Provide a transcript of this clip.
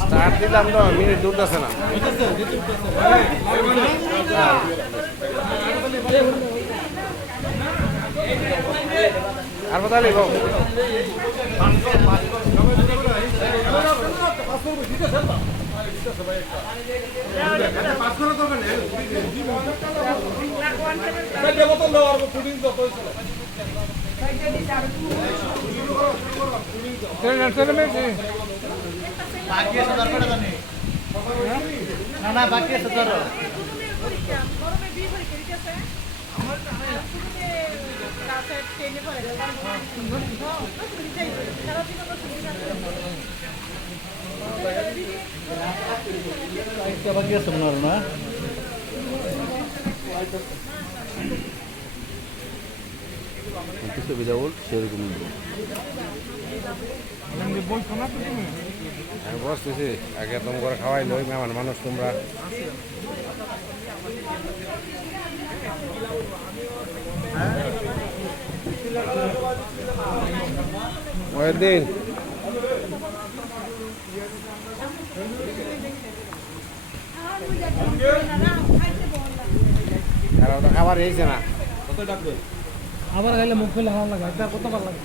Start দিলাম তো minute দুলতেছে না। আর বতালি বাবু না বাকি আছে তোর বাকি আছে মনে হয় না সুবিধা বল সেরকম আমি বসতেছি আগে তুমি করে খাওয়াই লই মেহমান মানুষ তোমরা। দিন খাবার হয়েছে না আবার খাইলে মুখ ফেলে হাওয়া লাগে কত ভালো লাগে।